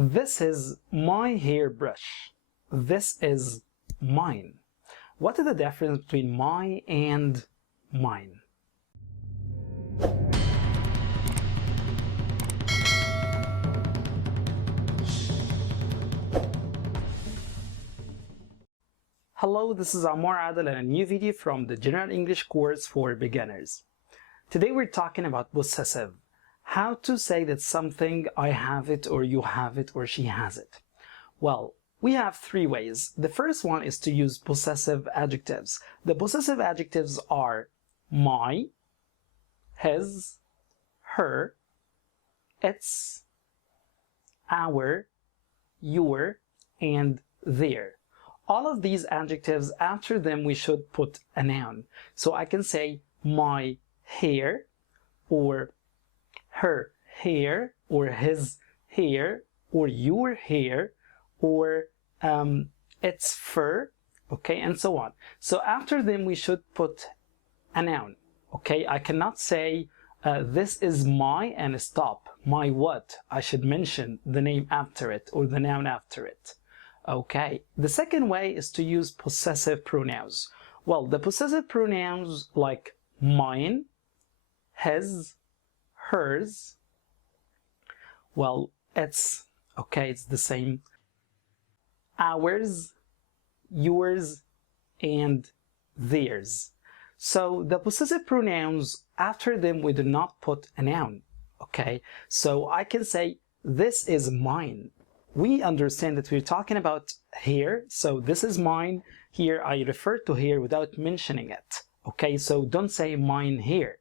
This is my hairbrush. This is mine. What is the difference between my and mine? Hello, this is Ammar Adel and a new video from the General English course for beginners. Today we're talking about possessive. How to say that something, I have it, or you have it, or she has it. Well, we have three ways. The first one is to use possessive adjectives. The possessive adjectives are my, his, her, its, our, your, and their. All of these adjectives, after them we should put a noun. So I can say my hair, or her hair, or his hair, or your hair, or its fur, okay, and so on. So after them we should put a noun, okay. I cannot say this is my and stop. My what? I should mention the name after it or the noun after it. Okay, the second way is to use possessive pronouns. Well, the possessive pronouns like mine, his, hers, well, it's okay, it's the same. Ours, yours, and theirs. So the possessive pronouns, after them we do not put a noun, okay? So I can say this is mine. We understand that we're talking about hair, so this is mine. Here I refer to hair without mentioning it, okay? So don't say mine hair.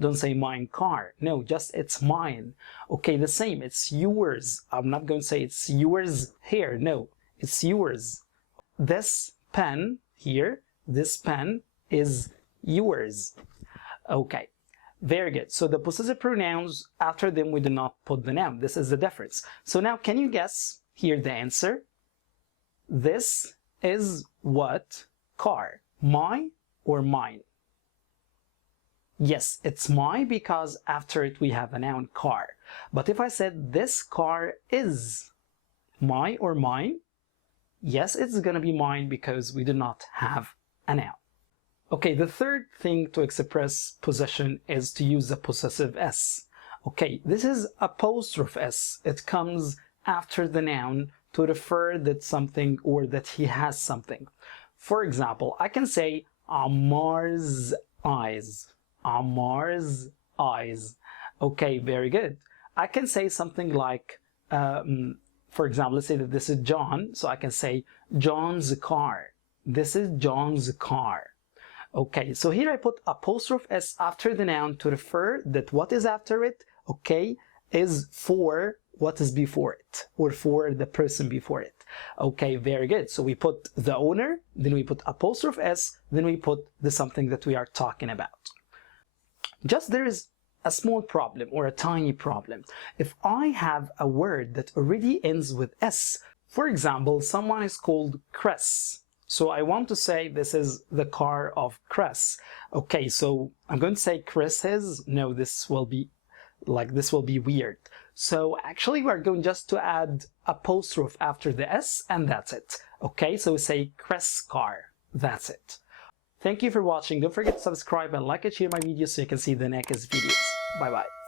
Don't say mine car. No, just it's mine. Okay, the same, it's yours. I'm not going to say it's yours hair. No, it's yours. This pen here, this pen is yours. Okay, very good. So the possessive pronouns, after them we do not put the noun. This is the difference. So now can you guess here the answer? This is what car? My or mine? Yes, it's my because after it we have a noun car. But if I said this car is my or mine, yes, it's gonna be mine because we do not have a noun. Okay, the third thing to express possession is to use the possessive S. Okay, this is apostrophe S. It comes after the noun to refer that something or that he has something. For example, I can say Ammar's eyes. Ammar's eyes. Okay, very good. I can say something like, for example, let's say that this is John, so I can say John's car. This is John's car. Okay, so here I put apostrophe S after the noun to refer that what is after it, okay, is for what is before it, or for the person before it. Okay, very good. So we put the owner, then we put apostrophe S, then we put the something that we are talking about. Just there is a small problem or a tiny problem. If I have a word that already ends with S, for example, someone is called Chris. So I want to say this is the car of Chris. Okay, so I'm going to say Chris's. No, this will be weird. So actually we're going just to add apostrophe after the S and that's it. Okay, so we say Chris car. That's it. Thank you for watching. Don't forget to subscribe and like and share my videos so you can see the next videos. Bye bye.